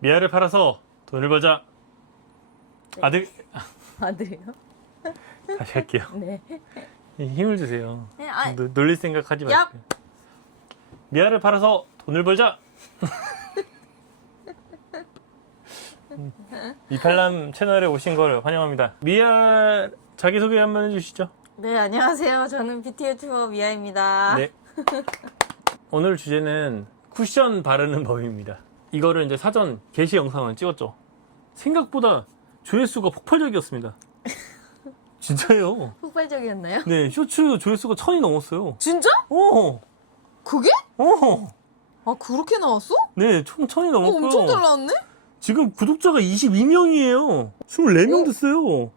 미아를 팔아서 돈을 벌자. 아들. 아들이요? 다시 할게요. 네. 힘을 주세요. 네, 아, 놀릴 생각 하지 마세요. 미아를 팔아서 돈을 벌자. 이팔남 채널에 오신 걸 환영합니다. 미아 자기소개 한번 해주시죠. 네, 안녕하세요. 저는 뷰티 유튜버 미아입니다. 네. 오늘 주제는 쿠션 바르는 법입니다. 이거를 이제 사전 게시 영상을 찍었죠. 생각보다 조회수가 폭발적이었습니다. 진짜요? 폭발적이었나요? 네, 쇼츠 조회수가 1000이 넘었어요. 진짜? 오, 그게? 오, 아, 그렇게 나왔어? 네, 1000이 넘었고요. 엄청 잘 나왔네? 지금 구독자가 22명이에요. 24명 됐어요.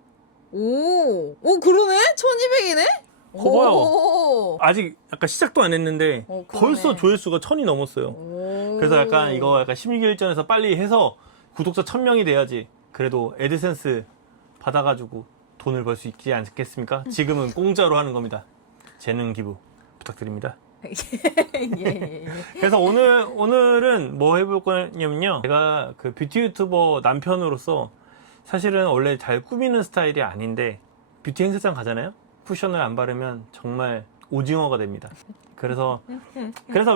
오, 그러네? 1200이네? 거봐요. 아직 약간 시작도 안 했는데 그러네. 벌써 조회수가 1000이 넘었어요. 그래서 약간 이거 약간 16일전에서 빨리 해서 구독자 1000명이 돼야지 그래도 애드센스 받아가지고 돈을 벌 수 있지 않겠습니까? 지금은 공짜로 하는 겁니다. 재능 기부 부탁드립니다. 예. 그래서 오늘은 뭐 해볼 거냐면요. 제가 그 뷰티 유튜버 남편으로서 사실은 원래 잘 꾸미는 스타일이 아닌데 뷰티 행사장 가잖아요. 쿠션을 안 바르면 정말 오징어가 됩니다. 그래서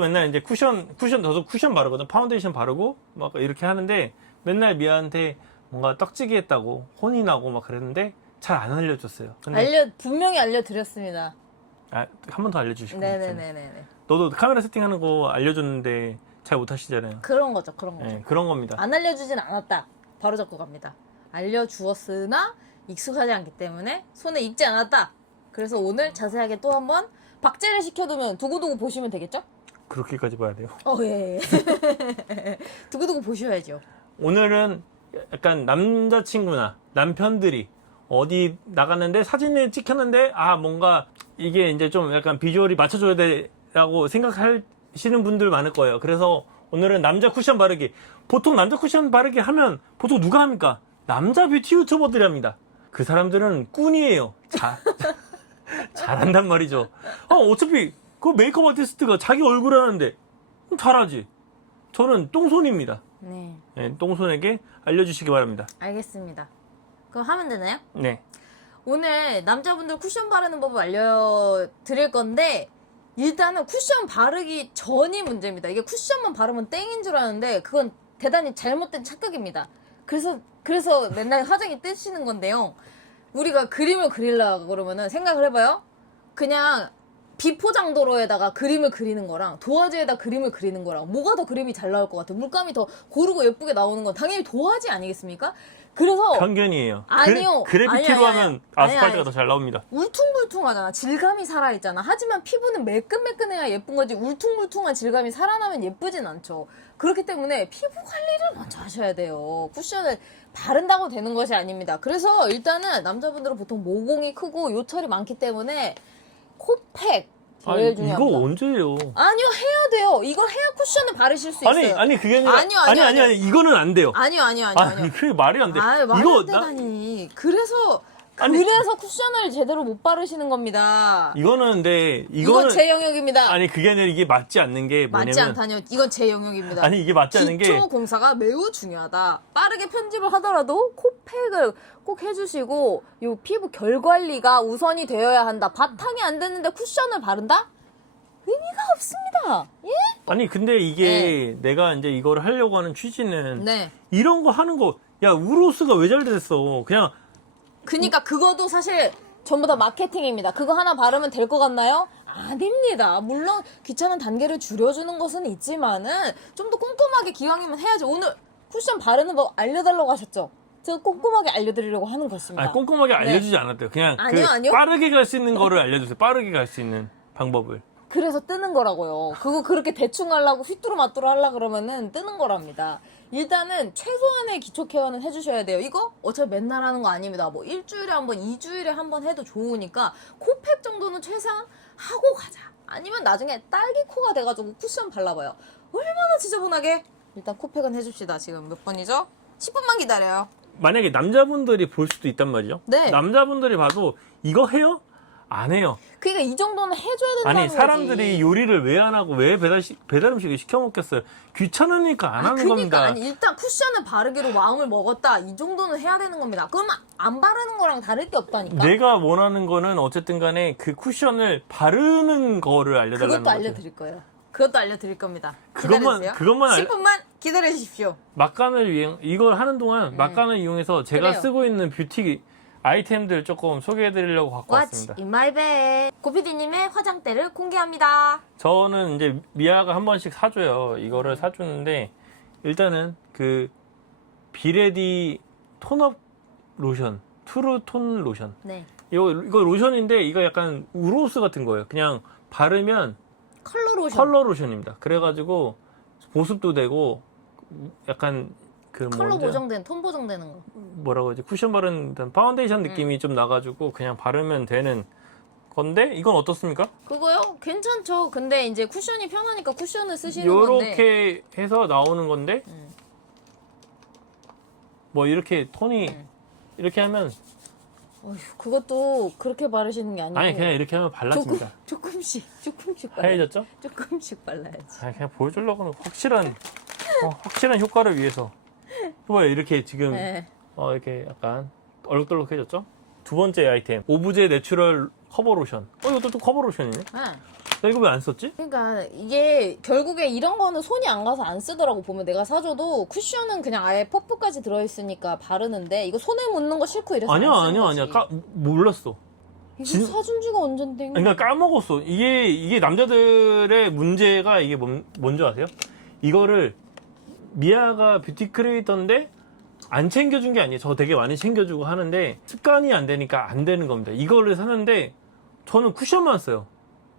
맨날 이제 저도 쿠션 바르거든. 파운데이션 바르고 막 이렇게 하는데 맨날 미아한테 뭔가 떡지기 했다고 혼이 나고 막 그랬는데 잘 안 알려줬어요. 근데 분명히 알려드렸습니다. 한 번 더 알려주시고. 네네네네. 너도 카메라 세팅하는 거 알려줬는데 잘 못하시잖아요. 그런 거죠. 네, 그런 겁니다. 안 알려주진 않았다. 바로 잡고 갑니다. 알려주었으나 익숙하지 않기 때문에 손에 익지 않았다. 그래서 오늘 자세하게 또 한번 박제를 시켜두면 두고두고 보시면 되겠죠? 그렇게까지 봐야 돼요. 예. 두고두고 보셔야죠. 오늘은 약간 남자친구나 남편들이 어디 나갔는데 사진을 찍혔는데 뭔가 이게 이제 좀 약간 비주얼이 맞춰줘야 되라고 생각하시는 분들 많을 거예요. 그래서 오늘은 남자 쿠션 바르기. 보통 남자 쿠션 바르기 하면 보통 누가 합니까? 남자 뷰티 유튜버들이 합니다. 그 사람들은 꾼이에요. 잘한단 말이죠. 어차피 그 메이크업 아티스트가 자기 얼굴 하는데 잘하지. 저는 똥손입니다. 네. 네, 똥손에게 알려주시기 바랍니다. 알겠습니다. 그럼 하면 되나요? 네. 오늘 남자분들 쿠션 바르는 법을 알려드릴 건데 일단은 쿠션 바르기 전이 문제입니다. 이게 쿠션만 바르면 땡인 줄 아는데 그건 대단히 잘못된 착각입니다. 그래서 맨날 화장이 뜨시는 건데요. 우리가 그림을 그리려고 그러면은 생각을 해봐요. 그냥 비포장도로에다가 그림을 그리는 거랑 도화지에다 그림을 그리는 거랑 뭐가 더 그림이 잘 나올 것 같아요? 물감이 더 고르고 예쁘게 나오는 건 당연히 도화지 아니겠습니까? 그래서 편견이에요. 아니요. 그래피티로 아니. 하면 아스팔트가 더 잘 나옵니다. 울퉁불퉁하잖아. 질감이 살아있잖아. 하지만 피부는 매끈매끈해야 예쁜 거지 울퉁불퉁한 질감이 살아나면 예쁘진 않죠. 그렇기 때문에 피부 관리를 먼저 하셔야 돼요. 쿠션을 바른다고 되는 것이 아닙니다. 그래서 일단은 남자분들은 보통 모공이 크고 요철이 많기 때문에 코팩 제일 중요합니다. 이거 언제예요? 아니요, 해야 돼요. 이걸 해야 쿠션을 바르실 수 있어요. 아니 그게 아니라 아니요. 이거는 안 돼요. 아니요. 그게 말이 안 돼. 말이 안 되다니. 그래서 쿠션을 제대로 못 바르시는 겁니다. 이거는 이건 제 영역입니다. 아니 그게 아니라 이게 맞지 않는 게 뭐냐면 맞지 않다뇨. 이건 제 영역입니다. 아니 이게 맞지 않는 게 기초 공사가 매우 중요하다. 빠르게 편집을 하더라도 코팩을 꼭 해주시고 요 피부 결 관리가 우선이 되어야 한다. 바탕이 안 됐는데 쿠션을 바른다? 의미가 없습니다. 예? 아니 근데 이게 내가 이제 이걸 하려고 하는 취지는 네. 이런 거 하는 거 야 우로스가 왜 잘 됐어? 그냥 그니까 그거도 사실 전부 다 마케팅입니다. 그거 하나 바르면 될 것 같나요? 아닙니다. 물론 귀찮은 단계를 줄여주는 것은 있지만은 좀 더 꼼꼼하게 기왕이면 해야지. 오늘 쿠션 바르는 법 알려달라고 하셨죠? 제가 꼼꼼하게 알려드리려고 하는 것입니다. 아니, 꼼꼼하게 알려주지 않았대요. 그냥 아니요. 빠르게 갈 수 있는 거를 알려주세요. 빠르게 갈 수 있는 방법을. 그래서 뜨는 거라고요. 그거 그렇게 대충 하려고 휘뚜루마뚜루 하려고 그러면은 뜨는 거랍니다. 일단은 최소한의 기초 케어는 해주셔야 돼요. 이거 어차피 맨날 하는 거 아닙니다. 뭐 일주일에 한 번, 2주일에 한 번 해도 좋으니까 코팩 정도는 최소한 하고 가자. 아니면 나중에 딸기코가 돼가지고 쿠션 발라봐요. 얼마나 지저분하게. 일단 코팩은 해줍시다. 지금 몇 번이죠? 10분만 기다려요. 만약에 남자분들이 볼 수도 있단 말이죠. 네. 남자분들이 봐도 이거 해요? 안 해요. 그러니까 이 정도는 해줘야 된다는 아니 사람들이 거지. 요리를 왜 안 하고 왜 배달 음식을 시켜 먹겠어요? 귀찮으니까 안 하는 그러니까 겁니다. 아니 일단 쿠션을 바르기로 마음을 먹었다. 이 정도는 해야 되는 겁니다. 그러면 안 바르는 거랑 다를 게 없다니까. 내가 원하는 거는 어쨌든 간에 그 쿠션을 바르는 거를 알려달라는 그것도 거죠. 알려드릴 거예요. 그것도 알려드릴 겁니다. 그것만- 기다려주세요. 그것만 알- 10분만 기다려 주십시오. 막간을 이걸 하는 동안 막간을 이용해서 제가 그래요. 쓰고 있는 뷰티 아이템들 조금 소개해드리려고 갖고 What's 왔습니다. in my bag? 고피디님의 화장대를 공개합니다. 저는 이제 미아가 한 번씩 사줘요. 이거를 사주는데 일단은 그 비레디 톤업 로션, 트루 톤 로션. 네. 이거 로션인데 이거 약간 우로스 같은 거예요. 그냥 바르면 컬러 로션. 컬러 로션입니다. 그래가지고 보습도 되고 약간 그 컬러 뭐죠? 보정된, 톤 보정되는 거. 뭐라고 하지? 쿠션 바르는 파운데이션 느낌이 좀 나가지고 그냥 바르면 되는 건데 이건 어떻습니까? 그거요? 괜찮죠. 근데 이제 쿠션이 편하니까 쿠션을 쓰시는 건데. 요렇게 해서 나오는 건데 음. 뭐 이렇게 톤이 이렇게 하면 어휴, 그것도 그렇게 바르시는 게 아니고. 아니 그냥 이렇게 하면 발라집니다. 조금씩 발라야지. 하얘졌죠? 조금씩 발라야지. 아 그냥 보여주려고는 확실한 효과를 위해서 뭐야 이렇게 지금 네. 이렇게 약간 얼룩덜룩해졌죠? 두 번째 아이템 오브제 내추럴 커버 로션. 이것도 또 커버 로션이네. 네. 나 이거 왜 안 썼지? 그러니까 이게 결국에 이런 거는 손이 안 가서 안 쓰더라고. 보면 내가 사줘도 쿠션은 그냥 아예 퍼프까지 들어있으니까 바르는데 이거 손에 묻는 거 싫고 이래서 아니야 안 쓰는 아니야 거지. 몰랐어. 이거 사준 지가 언젠데. 그러니까 까먹었어. 이게 남자들의 문제가 이게 뭔지 아세요? 이거를 미아가 뷰티 크리에이터인데 안 챙겨준 게 아니에요. 저 되게 많이 챙겨주고 하는데 습관이 안 되니까 안 되는 겁니다. 이거를 사는데 저는 쿠션만 써요.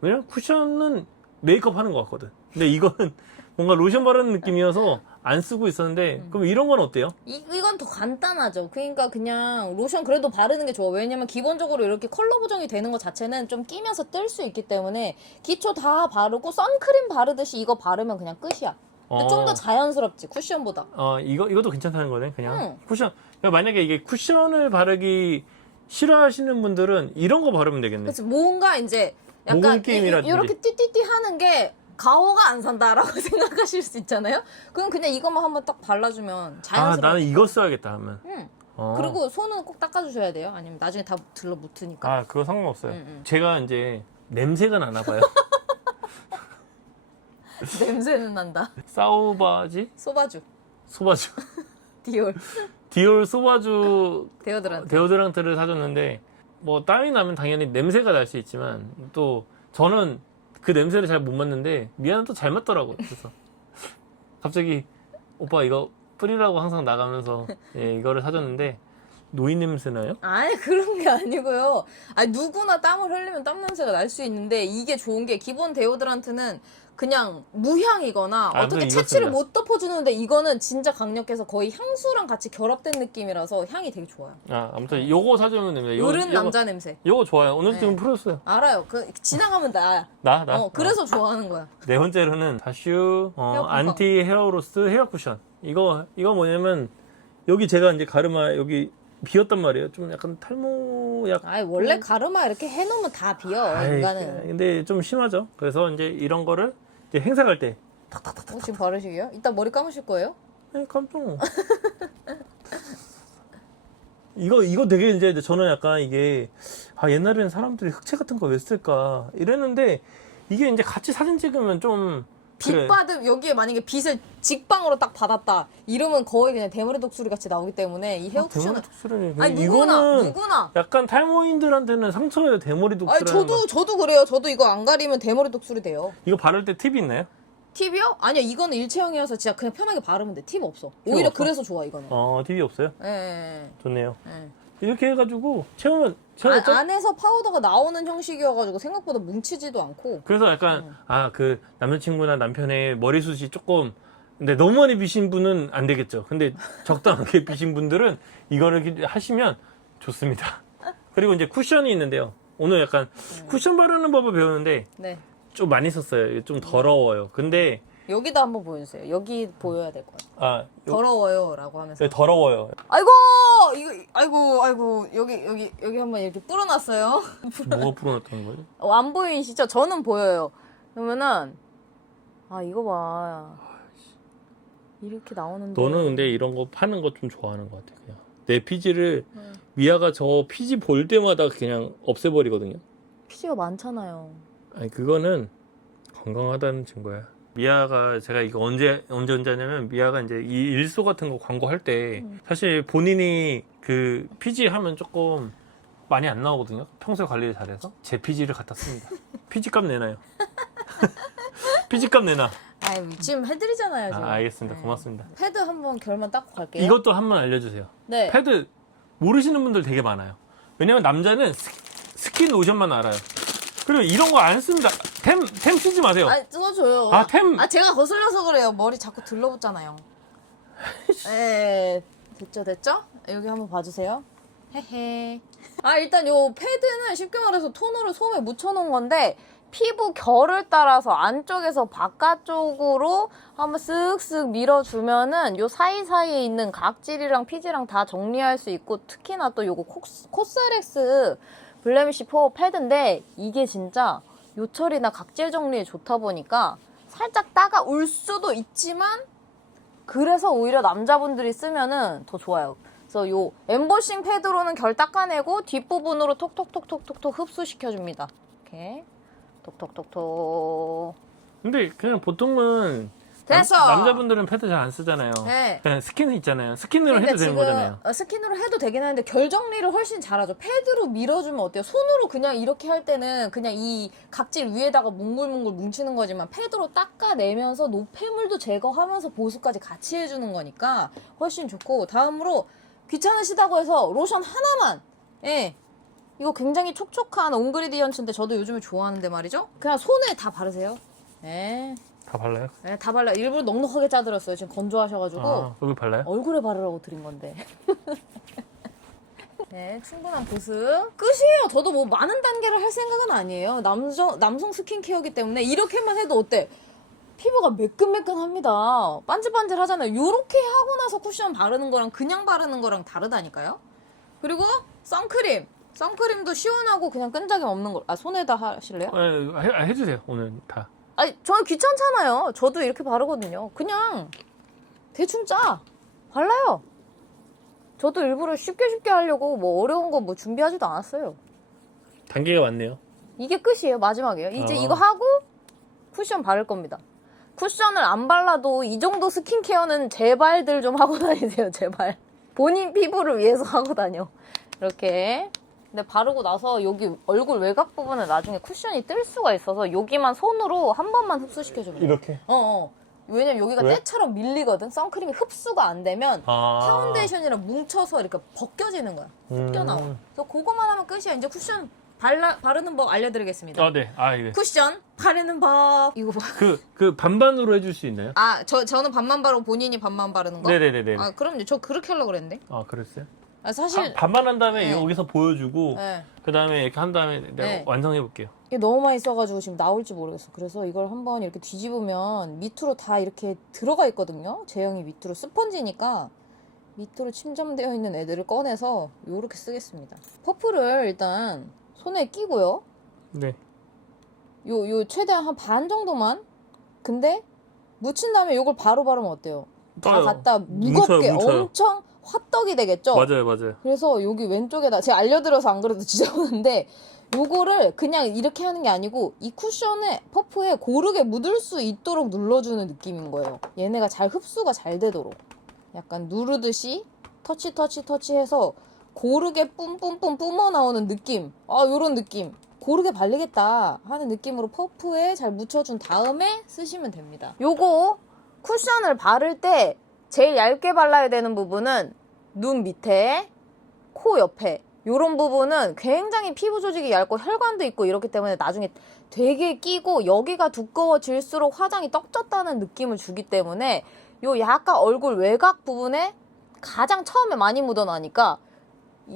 왜냐면 쿠션은 메이크업 하는 것 같거든. 근데 이거는 뭔가 로션 바르는 느낌이어서 안 쓰고 있었는데 그럼 이런 건 어때요? 이건 더 간단하죠. 그러니까 그냥 로션 그래도 바르는 게 좋아. 왜냐면 기본적으로 이렇게 컬러 보정이 되는 것 자체는 좀 끼면서 뜰 수 있기 때문에 기초 다 바르고 선크림 바르듯이 이거 바르면 그냥 끝이야. 근데 좀 더 자연스럽지 쿠션보다. 이것도 괜찮다는 거네. 그냥 응. 쿠션. 그러니까 만약에 이게 쿠션을 바르기 싫어하시는 분들은 이런 거 바르면 되겠네. 그래서 뭔가 이제 약간 모공 게임이라든지. 이렇게 띠띠띠 하는 게 가오가 안 산다라고 생각하실 수 있잖아요. 그럼 그냥 이것만 한번 딱 발라주면 자연스럽게. 나는 이거 써야겠다 하면. 응. 어. 그리고 손은 꼭 닦아주셔야 돼요. 아니면 나중에 다 들러붙으니까. 그거 상관없어요. 응. 제가 이제 냄새가 나나 봐요. 냄새는 난다. 사우바지? 소바주, 소바주. 디올, 디올 소바주 데오드란트. 데오드랑트를 사줬는데 뭐 땀이 나면 당연히 냄새가 날 수 있지만 또 저는 그 냄새를 잘 못 맡는데 미아는 또 잘 맡더라고요. 그래서 갑자기 오빠 이거 뿌리라고 항상 나가면서 이거를 사줬는데 노인 냄새 나요? 아니 그런 게 아니고요. 아니 누구나 땀을 흘리면 땀 냄새가 날 수 있는데 이게 좋은 게 기본 데오드란트는 그냥 무향이거나 어떻게 이거 채취를 쓴다. 못 덮어주는데 이거는 진짜 강력해서 거의 향수랑 같이 결합된 느낌이라서 향이 되게 좋아요. 아무튼 요거 사주면 됩니다. 어른 남자 냄새. 요거 좋아요. 오늘 네. 지금 풀었어요. 알아요. 그 지나가면 나야. 나? 그래서 좋아하는 거야. 네 번째로는 다슈 헤어 안티 헤어로스 헤어 쿠션. 이거 뭐냐면 여기 제가 이제 가르마 여기 비었단 말이에요. 좀 약간 탈모약. 아이 원래 가르마 이렇게 해놓으면 다 비어 인간은. 근데 좀 심하죠. 그래서 이제 이런 거를 이제 행사 갈 때 혹시 바르시게요? 이따 머리 감으실 거예요? 깜짝. 이거 되게 이제 저는 약간 이게 옛날에는 사람들이 흑채 같은 거 왜 쓸까 이랬는데 이게 이제 같이 사진 찍으면 좀 빛 그래. 받음 여기에 만약에 빛을 직방으로 딱 받았다 이러면 거의 그냥 대머리 독수리 같이 나오기 때문에 이 헤어 쿠션은 독수리. 아니 이거는 누구나 약간 탈모인들한테는 상처예요. 대머리 독수리. 아니 저도 그래요. 저도 이거 안 가리면 대머리 독수리 돼요. 이거 바를 때 팁이 있나요? 팁이요? 아니요 이거는 일체형이어서 진짜 그냥 편하게 바르면 돼. 팁 없어. 팁 오히려 없어? 그래서 좋아 이거는. 팁이 없어요? 예. 좋네요. 예. 이렇게 해가지고 채우면 안에서 파우더가 나오는 형식이어가지고 생각보다 뭉치지도 않고. 그래서 약간 그 남자친구나 남편의 머리숱이 조금 근데 너무 많이 비신 분은 안 되겠죠. 근데 적당하게 비신 분들은 이거를 이렇게 하시면 좋습니다. 그리고 이제 쿠션이 있는데요. 오늘 약간 쿠션 바르는 법을 배우는데 네. 좀 많이 썼어요. 좀 더러워요. 근데 여기다 한번 보여주세요. 여기 보여야 될 것 같아요. 아, 더러워요라고 하면서. 네, 더러워요. 아이고 이거 아이고 여기 한번 이렇게 뿌려놨어요. 뭐가 풀어놨다는 거지? 안 보이시죠? 저는 보여요. 그러면은 이거 봐. 이렇게 나오는데. 너는 근데 이런 거 파는 거 좀 좋아하는 것 같아. 그냥 내 피지를 미아가 저 피지 볼 때마다 그냥 없애버리거든요. 피지가 많잖아요. 아니 그거는 건강하다는 증거야. 미아가 제가 이거 언제 하냐면 미아가 이제 이 일소 같은 거 광고할 때 사실 본인이 그 피지 하면 조금 많이 안 나오거든요. 평소에 관리를 잘해서 제 피지를 갖다 씁니다. 피지 값 내놔요. 피지 값 내놔. 지금 해드리잖아요. 지금. 알겠습니다. 네. 고맙습니다. 패드 한번 결만 닦고 갈게요. 이것도 한번 알려주세요. 네. 패드 모르시는 분들 되게 많아요. 왜냐면 남자는 스킨 로션만 알아요. 그리고 이런 거 안 씁니다. 템 쓰지 마세요. 써줘요. 제가 거슬려서 그래요. 머리 자꾸 들러붙잖아요. 네, 됐죠? 여기 한번 봐주세요. 헤헤. 일단 요 패드는 쉽게 말해서 토너를 솜에 묻혀놓은 건데 피부 결을 따라서 안쪽에서 바깥쪽으로 한번 쓱쓱 밀어주면은 요 사이사이에 있는 각질이랑 피지랑 다 정리할 수 있고 특히나 또 요거 코스렉스 블레미쉬 포어 패드인데 이게 진짜 요철이나 각질 정리에 좋다 보니까 살짝 따가울 수도 있지만 그래서 오히려 남자분들이 쓰면은 더 좋아요. 그래서 요 엠보싱 패드로는 결 닦아내고 뒷부분으로 톡톡톡톡톡톡 흡수시켜줍니다. 이렇게 톡톡톡톡. 근데 그냥 보통은 됐어. 남자분들은 패드 잘 안 쓰잖아요. 네. 그냥 스킨 있잖아요. 스킨으로 그러니까 해도 되는 지금 거잖아요. 스킨으로 해도 되긴 하는데 결 정리를 훨씬 잘하죠. 패드로 밀어주면 어때요? 손으로 그냥 이렇게 할 때는 그냥 이 각질 위에다가 뭉글뭉글 뭉치는 거지만 패드로 닦아내면서 노폐물도 제거하면서 보습까지 같이 해주는 거니까 훨씬 좋고 다음으로 귀찮으시다고 해서 로션 하나만 이거 굉장히 촉촉한 온그리디언츠인데 저도 요즘에 좋아하는데 말이죠. 그냥 손에 다 바르세요. 다 발라요? 네, 다 발라. 일부러 넉넉하게 짜들었어요. 지금 건조하셔가지고. 여기 발라요? 얼굴에 바르라고 드린 건데. 네, 충분한 보습. 끝이에요. 저도 뭐 많은 단계를 할 생각은 아니에요. 남성 스킨케어이기 때문에 이렇게만 해도 어때? 피부가 매끈매끈합니다. 반질반질 하잖아요. 요렇게 하고 나서 쿠션 바르는 거랑 그냥 바르는 거랑 다르다니까요. 그리고 선크림. 선크림도 시원하고 그냥 끈적임 없는 걸. 손에다 하실래요? 해주세요. 오늘 다. 저는 귀찮잖아요. 저도 이렇게 바르거든요. 그냥 대충 발라요. 저도 일부러 쉽게 하려고 뭐 어려운 거 뭐 준비하지도 않았어요. 단계가 왔네요. 이게 끝이에요. 마지막이에요. 이제 이거 하고 쿠션 바를 겁니다. 쿠션을 안 발라도 이 정도 스킨케어는 제발들 좀 하고 다니세요. 제발. 본인 피부를 위해서 하고 다녀. 이렇게. 근데 바르고 나서 여기 얼굴 외곽 부분은 나중에 쿠션이 뜰 수가 있어서 여기만 손으로 한 번만 흡수시켜주면 돼요. 이렇게? 왜냐면 여기가 왜? 때처럼 밀리거든. 선크림이 흡수가 안 되면 파운데이션이랑 뭉쳐서 이렇게 벗겨지는 거야. 벗겨나와. 그래서 그거만 하면 끝이야. 이제 쿠션 바르는 법 알려드리겠습니다. 네. 예. 쿠션 바르는 법. 이거 봐. 그 반반으로 해줄 수 있나요? 저는 반만 바르고 본인이 반만 바르는 거? 네네네네. 그럼요. 저 그렇게 하려고 그랬는데. 그랬어요? 사실 반반 한 다음에 네. 여기서 보여주고 네. 그 다음에 이렇게 한 다음에 내가 네. 완성해 볼게요. 이게 너무 많이 써가지고 지금 나올지 모르겠어. 그래서 이걸 한번 이렇게 뒤집으면 밑으로 다 이렇게 들어가 있거든요. 제형이 밑으로 스펀지니까 밑으로 침잠되어 있는 애들을 꺼내서 요렇게 쓰겠습니다. 퍼프를 일단 손에 끼고요. 네. 요 최대한 한 반 정도만. 근데 묻힌 다음에 요걸 바로 바르면 어때요? 다 갖다 무겁게 뭉쳐요. 엄청 화떡이 되겠죠? 맞아요. 그래서 여기 왼쪽에다 제가 알려드려서 안 그래도 지저분한데 요거를 그냥 이렇게 하는 게 아니고 이 쿠션에 퍼프에 고르게 묻을 수 있도록 눌러주는 느낌인 거예요. 얘네가 잘 흡수가 잘 되도록 약간 누르듯이 터치 해서 고르게 뿜뿜뿜 뿜어 나오는 느낌. 요런 느낌. 고르게 발리겠다 하는 느낌으로 퍼프에 잘 묻혀준 다음에 쓰시면 됩니다. 요거 쿠션을 바를 때 제일 얇게 발라야 되는 부분은 눈 밑에, 코 옆에 이런 부분은 굉장히 피부 조직이 얇고 혈관도 있고 이렇기 때문에 나중에 되게 끼고 여기가 두꺼워질수록 화장이 떡졌다는 느낌을 주기 때문에 요 약간 얼굴 외곽 부분에 가장 처음에 많이 묻어나니까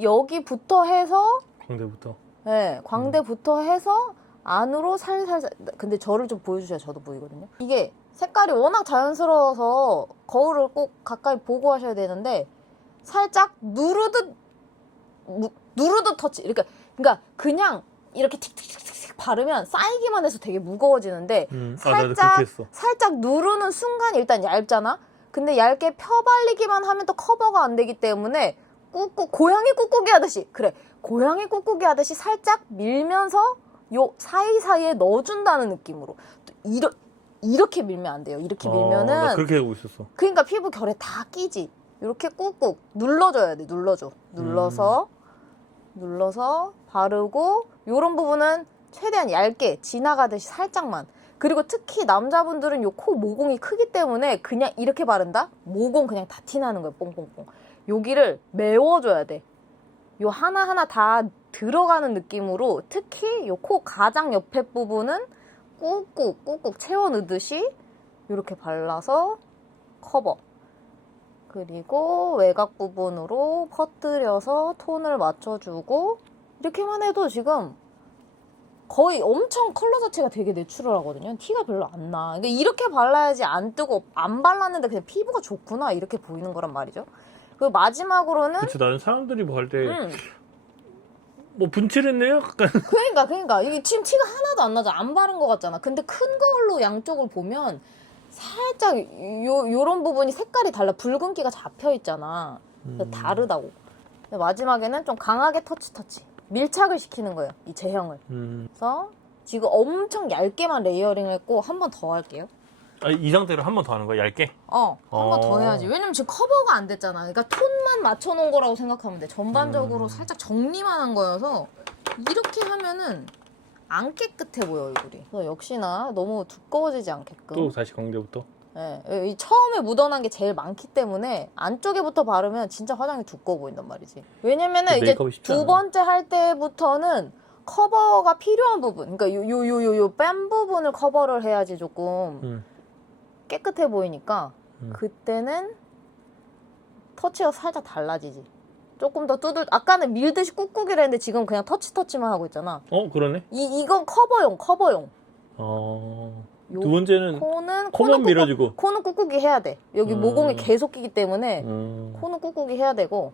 여기부터 해서 광대부터. 네, 광대부터 해서 안으로 살살. 근데 저를 좀 보여주셔야 저도 보이거든요. 이게 색깔이 워낙 자연스러워서 거울을 꼭 가까이 보고 하셔야 되는데 살짝 누르듯 터치. 그러니까 그냥 이렇게 틱틱틱틱 바르면 쌓이기만 해서 되게 무거워지는데 나도 그렇게 했어. 살짝 누르는 순간 일단 얇잖아. 근데 얇게 펴발리기만 하면 또 커버가 안 되기 때문에 고양이 꾹꾹이 하듯이 고양이 꾹꾹이 하듯이 살짝 밀면서 요 사이사이에 넣어준다는 느낌으로 이렇게 밀면 안 돼요. 이렇게 나 밀면은 그렇게 하고 있었어. 그러니까 피부 결에 다 끼지. 이렇게 꾹꾹 눌러줘야 돼. 눌러서 바르고 요런 부분은 최대한 얇게 지나가듯이 살짝만. 그리고 특히 남자분들은 요 코 모공이 크기 때문에 그냥 이렇게 바른다? 모공 그냥 다 티나는 거예요. 뽕뽕뽕. 여기를 메워줘야 돼. 요 하나하나 다 들어가는 느낌으로 특히 요 코 가장 옆에 부분은 꾹꾹 채워 넣듯이 이렇게 발라서 커버. 그리고 외곽 부분으로 퍼뜨려서 톤을 맞춰주고 이렇게만 해도 지금 거의 엄청 컬러 자체가 되게 내추럴하거든요. 티가 별로 안 나. 그러니까 이렇게 발라야지 안 뜨고 안 발랐는데 그냥 피부가 좋구나 이렇게 보이는 거란 말이죠. 그리고 마지막으로는 그치, 나는 사람들이 볼 때 뭐 분칠했네요? 약간. 그러니까 이게 지금 티가 하나도 안 나죠. 안 바른 것 같잖아. 근데 큰 걸로 양쪽을 보면 살짝 요런 부분이 색깔이 달라. 붉은기가 잡혀 있잖아. 그래서 다르다고. 근데 마지막에는 좀 강하게 터치 밀착을 시키는 거예요. 이 제형을. 그래서 지금 엄청 얇게만 레이어링을 했고 한 번 더 할게요. 이 상태로 한 번 더 하는 거야? 얇게? 한 번 더 해야지. 왜냐면 지금 커버가 안 됐잖아. 그러니까 톤만 맞춰놓은 거라고 생각하면 돼. 전반적으로 살짝 정리만 한 거여서 이렇게 하면은 안 깨끗해 보여 얼굴이. 그래서 역시나 너무 두꺼워지지 않게끔. 또 다시 광대부터? 네, 이 처음에 묻어난 게 제일 많기 때문에 안쪽에부터 바르면 진짜 화장이 두꺼워 보인단 말이지. 왜냐면은 이제 두 번째 할 때부터는 커버가 필요한 부분, 그러니까 요 뺀 부분을 커버를 해야지 조금 깨끗해 보이니까 그때는 터치가 살짝 달라지지. 조금 더 아까는 밀듯이 꾹꾹이를 했는데 지금 그냥 터치만 하고 있잖아. 그러네. 이건 커버용. 두 번째는 코만 밀어주고. 코는 꾹꾹이 해야 돼. 여기 모공이 계속 끼기 때문에 코는 꾹꾹이 해야 되고.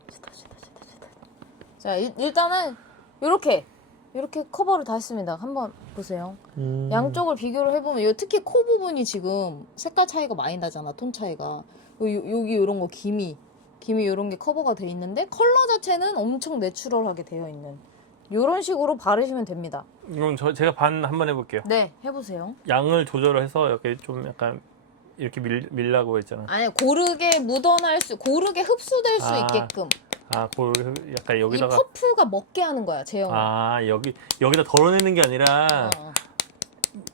자, 일단은 이렇게 커버를 다 했습니다. 한번 보세요. 양쪽을 비교를 해보면 특히 코 부분이 지금 색깔 차이가 많이 나잖아. 톤 차이가. 여기 이런 거 기미 이런 게 커버가 돼 있는데 컬러 자체는 엄청 내추럴하게 되어 있는 이런 식으로 바르시면 됩니다. 그럼 제가 반 한번 해볼게요. 네, 해보세요. 양을 조절을 해서 이렇게 좀 약간 이렇게 밀라고 했잖아. 아니, 고르게 고르게 흡수될 수 있게끔. 약간 여기다가 이 퍼프가 먹게 하는 거야, 제형을. 여기다 덜어내는 게 아니라.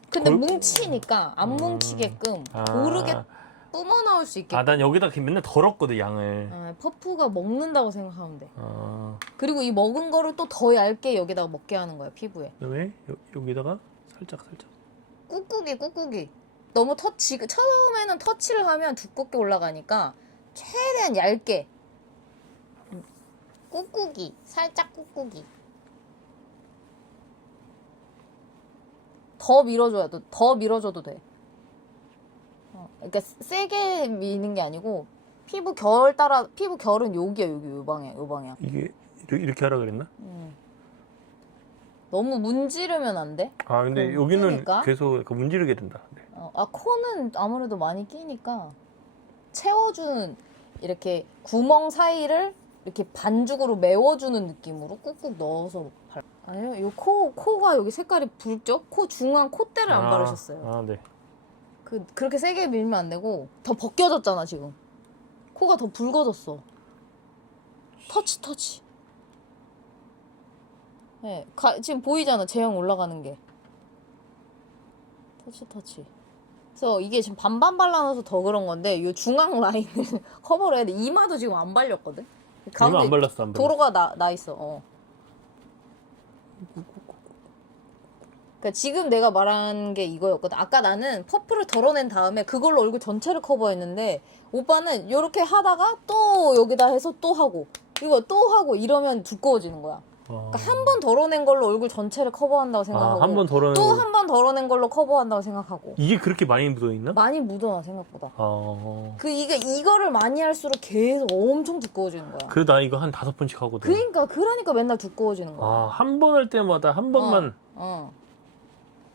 근데 뭉치니까 안 뭉치게끔 고르게 뿜어 나올 수 있게끔. 난 여기다 맨날 덜었거든, 양을. 퍼프가 먹는다고 생각하면 돼. 그리고 이 먹은 거를 또 더 얇게 여기다가 먹게 하는 거야, 피부에. 그다음에 여기다가 살짝. 꾹꾹이. 너무 처음에는 터치를 하면 두껍게 올라가니까 최대한 얇게. 살짝 꾹꾹이. 더 밀어줘도 돼. 그러니까 세게 미는 게 아니고 피부 결은 여기야, 요 방향. 이게 이렇게 하라 그랬나? 너무 문지르면 안 돼. 근데 여기는 끼니까? 계속 약간 문지르게 된다. 네. 코는 아무래도 많이 끼니까 채워주는 이렇게 구멍 사이를 이렇게 반죽으로 메워주는 느낌으로 꾹꾹 넣어서 아니요, 코가 여기 색깔이 붉죠? 코 중앙 콧대를 안 바르셨어요. 네. 그렇게 세게 밀면 안 되고 더 벗겨졌잖아 지금. 코가 더 붉어졌어. 터치. 네, 지금 보이잖아 제형 올라가는 게. 터치. 그래서 이게 지금 반반 발라놔서 더 그런 건데 이 중앙 라인을 커버를 해야 돼. 이마도 지금 안 발렸거든. 이마 안 발랐어. 도로가 나 있어. 그러니까 지금 내가 말한 게 이거였거든. 아까 나는 퍼프를 덜어낸 다음에 그걸로 얼굴 전체를 커버했는데 오빠는 이렇게 하다가 또 여기다 해서 또 하고 이거 또 하고 이러면 두꺼워지는 거야. 그러니까 한 번 덜어낸 걸로 얼굴 전체를 커버한다고 생각하고 한 번 덜어낸 또 한 번 덜어낸 걸로 커버한다고 생각하고 이게 그렇게 많이 묻어있나? 많이 묻어나 생각보다. 아. 이거를 많이 할수록 계속 엄청 두꺼워지는 거야. 그래도 나 이거 한 5번씩 하거든. 그러니까 맨날 두꺼워지는 거야. 아, 한 번 할 때마다 한 번만.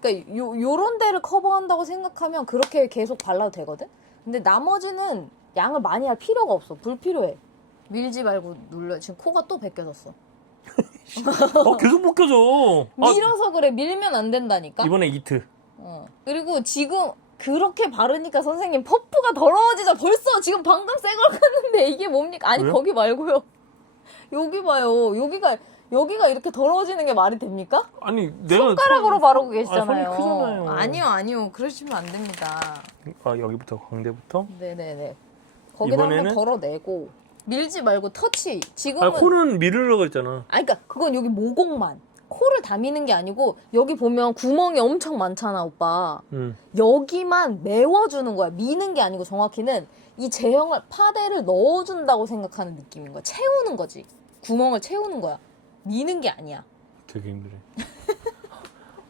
그러니까 요런 데를 커버한다고 생각하면 그렇게 계속 발라도 되거든? 근데 나머지는 양을 많이 할 필요가 없어. 불필요해. 밀지 말고 눌러. 지금 코가 또 벗겨졌어. 계속 벗겨져. 밀어서 그래. 밀면 안 된다니까? 이번에 이트. 그리고 지금 그렇게 바르니까 선생님 퍼프가 더러워지자. 벌써 지금 방금 새 걸 깠는데 이게 뭡니까? 아니, 왜요? 거기 말고요. 여기 봐요. 여기가 이렇게 더러워지는 게 말이 됩니까? 아니, 내가. 손가락으로 바르고 손이 계시잖아요. 크잖아요. 아니요. 그러시면 안 됩니다. 여기부터, 광대부터? 네네네. 거기다 한번 이번에는? 덜어내고 밀지 말고 터치. 지금은 코는 미르려고 했잖아. 그러니까 그건 여기 모공만. 코를 다 미는 게 아니고 여기 보면 구멍이 엄청 많잖아, 오빠. 여기만 메워주는 거야. 미는 게 아니고 정확히는 이 제형을 파데를 넣어준다고 생각하는 느낌인 거야. 채우는 거지. 구멍을 채우는 거야. 미는 게 아니야. 되게 힘들어.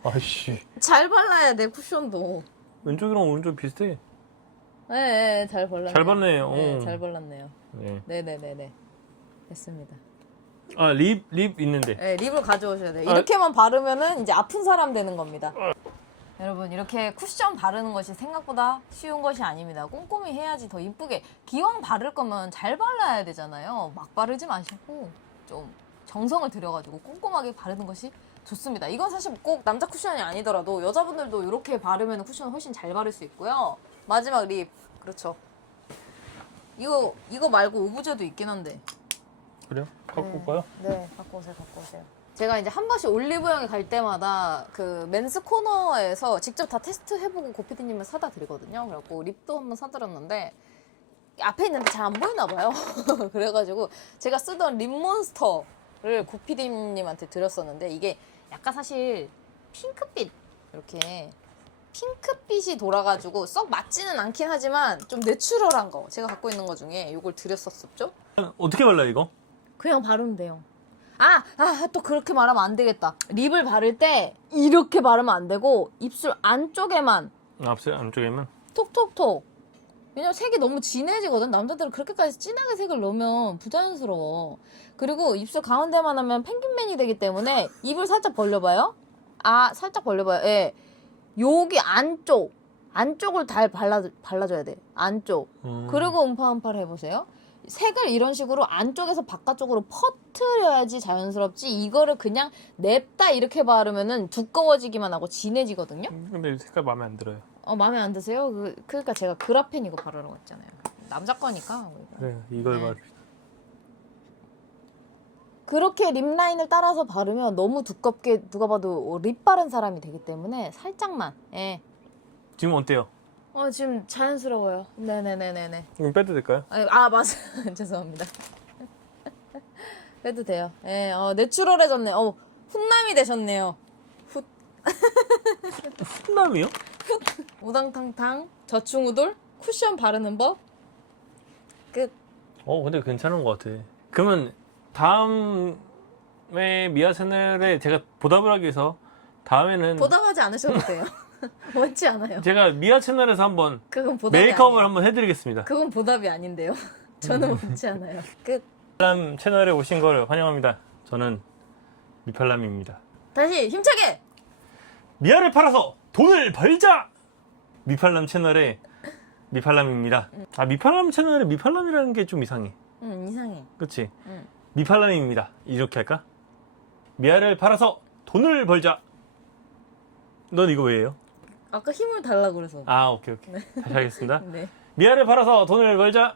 아이씨. 잘 발라야 돼, 쿠션도. 왼쪽이랑 오른쪽 비슷해. 네, 잘 발랐네요. 잘 발랐네요. 네, 잘 발랐네요. 네. 네네네네. 됐습니다. 립 있는데. 네, 립을 가져오셔야 돼요. 이렇게만 바르면은 이제 아픈 사람 되는 겁니다. 여러분, 이렇게 쿠션 바르는 것이 생각보다 쉬운 것이 아닙니다. 꼼꼼히 해야지 더 이쁘게. 기왕 바를 거면 잘 발라야 되잖아요. 막 바르지 마시고 좀 정성을 들여가지고 꼼꼼하게 바르는 것이 좋습니다. 이건 사실 꼭 남자 쿠션이 아니더라도 여자분들도 이렇게 바르면 쿠션을 훨씬 잘 바를 수 있고요. 마지막 립. 그렇죠. 이거 말고 오브제도 있긴 한데. 그래요? 갖고 올까요? 네, 갖고 오세요. 제가 이제 한 번씩 올리브영에 갈 때마다 그 맨스 코너에서 직접 다 테스트 해보고 고피디님을 사다 드리거든요. 그래갖고 립도 한번 사드렸는데 앞에 있는데 잘 안 보이나 봐요. 그래가지고 제가 쓰던 립몬스터를 고피디님한테 드렸었는데 이게 약간 사실 핑크빛 이렇게 핑크빛이 돌아가지고 썩 맞지는 않긴 하지만 좀 내추럴한 거 제가 갖고 있는 거 중에 이걸 드렸었죠. 어떻게 발라 이거? 그냥 바르면 돼요. 또 그렇게 말하면 안 되겠다. 립을 바를 때 이렇게 바르면 안 되고 입술 안쪽에만 안쪽에만? 톡톡톡. 왜냐면 색이 너무 진해지거든. 남자들은 그렇게까지 진하게 색을 넣으면 부자연스러워. 그리고 입술 가운데만 하면 펭귄맨이 되기 때문에 입을 살짝 벌려봐요. 살짝 벌려봐요. 예. 여기 안쪽을 잘 발라줘야 돼. 안쪽. 그리고 음파음파를 해보세요. 색을 이런 식으로 안쪽에서 바깥쪽으로 퍼트려야지 자연스럽지. 이거를 그냥 냅다 이렇게 바르면은 두꺼워지기만 하고 진해지거든요. 근데 이 색깔 마음에 안 들어요. 마음에 안 드세요? 그러니까 제가 그라펜 이거 바르라고 했잖아요. 남자 거니까. 그래, 이걸 네. 바릅시다. 그렇게 립라인을 따라서 바르면 너무 두껍게 누가 봐도 립 바른 사람이 되기 때문에 살짝만. 예. 지금 어때요? 지금 자연스러워요. 네네네네네. 이거 빼도 될까요? 맞아. 죄송합니다. 해도 돼요. 예, 내추럴해졌네. 훈남이 되셨네요. 훈남이요? 우당탕탕, 저충우돌, 쿠션 바르는 법. 끝. 근데 괜찮은 것 같아. 그러면 다음에 미아 채널에 제가 보답을 하기 위해서 다음에는 보답하지 않으셔도 돼요. 원치 않아요. 제가 미아 채널에서 한번 그건 보답이 메이크업을 아니에요. 한번 해드리겠습니다. 그건 보답이 아닌데요. 저는 원치 않아요. 끝. 미팔람 채널에 오신 걸 환영합니다. 저는 미팔람입니다. 다시 힘차게. 미아를 팔아서 돈을 벌자! 미팔람 채널의 미팔람입니다. 미팔람 채널에 미팔람이라는 게 좀 이상해. 이상해. 그치? 미팔람입니다. 이렇게 할까? 미아를 팔아서 돈을 벌자! 넌 이거 왜 해요? 아까 힘을 달라고 그래서. 오케이. 다시 하겠습니다. 네. 미아를 팔아서 돈을 벌자!